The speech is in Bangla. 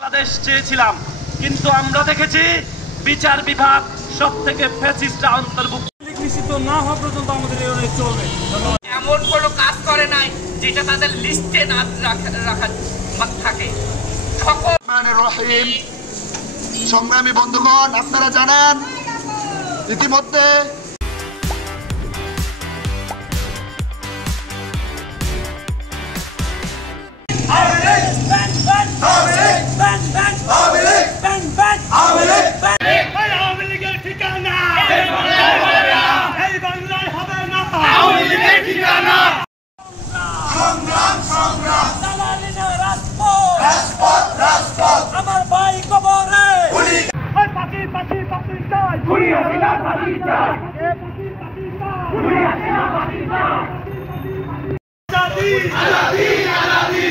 বাংলাদেশ চেয়েছিলাম, কিন্তু আমরা দেখেছি বিচার বিভাগ সবথেকে ফ্যাসিস্টরা অন্তর্ভুক্ত নিশ্চিত না হওয়া পর্যন্ত আমাদের এই চলবে। এমন কোনো কাজ করে নাই যেটা তাদের লিস্টে না রাখা থাকে। রহিম সংগ্রামী বন্ধুগণ, আপনারা জানেন ইতিমধ্যে আমার ভাই কবরে আলাদী